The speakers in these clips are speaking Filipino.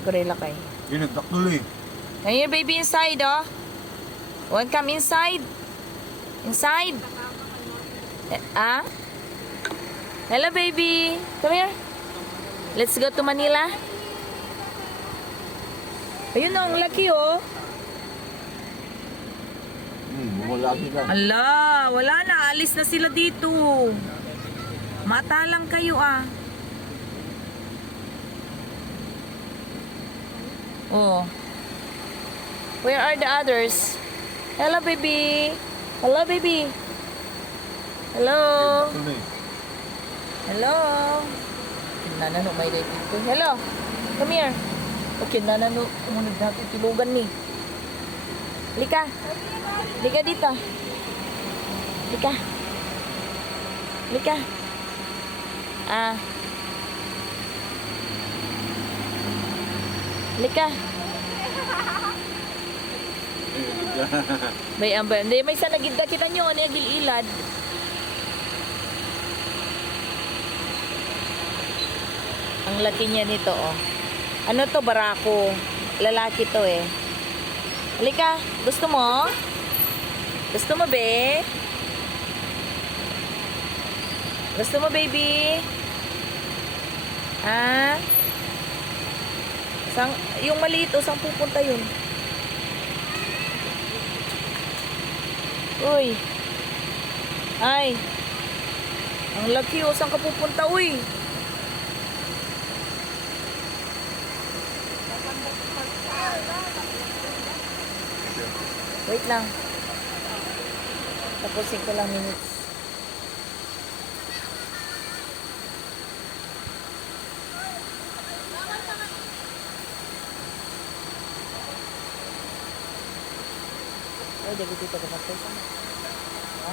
Gorilla kay. Yun, nagtaktuloy. Now your baby inside, oh. Want come inside? Inside? Ah? Hello, baby. Come here. Let's go to Manila. Ayun na, ang laki, oh. Bumalaki ka. Ala, wala na. Alis na sila dito. Mata lang kayo, ah. Oh. Where are the others? Hello, baby. Hello, baby. Hello. Tuloy. Hello. Kinanano, may dito. Hello. Come here. Okay, nanano. Kumunod natin. Tulugan ni. Lika. Lika dito. Lika. Lika. Ah. Lika. May amba. Hindi, may isa nagida kita nyo. Ano yung ilad? Ang laki niya nito, oh. Ano to, barako? Lalaki to, eh. Halika. Gusto mo? Gusto mo, be? Gusto mo, baby? Ah? Yung maliit, o, saan pupunta yun? Uy. Ay. Ang laki, o, saan ka pupunta, uy? Wait lang. Tapusin ko lang minutes. Ay, dito dito kapatid. Ha?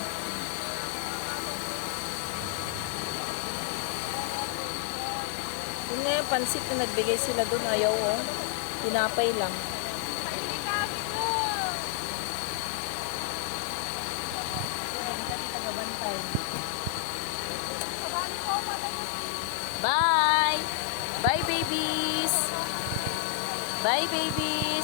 Yung nga yung pansit na nagbigay sila doon, ayaw, oh. Tinapay lang. Bye! Bye, babies! Bye, baby!